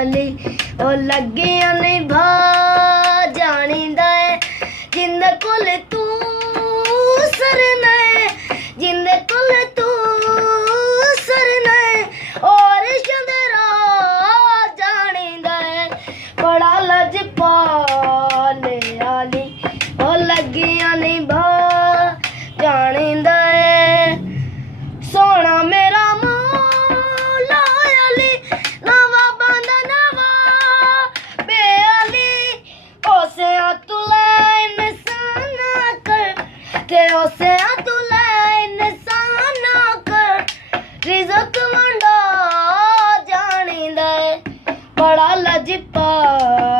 आली ओ लगियां निभा जानींदा है जिंदे कोल तू सरना है जिंदे कोल तू सरना है और चंदरा जानींदा है बड़ा लजपाल आली ओ लगियां निभा जानींदा है सोना मेरा मौला अली नवा बंदा नवा बेअली ओसे तुला इंसाना कर ते ओसे तुला इंसाना कर रिज़्क़ मंडा जानींदा है बड़ा लजपाल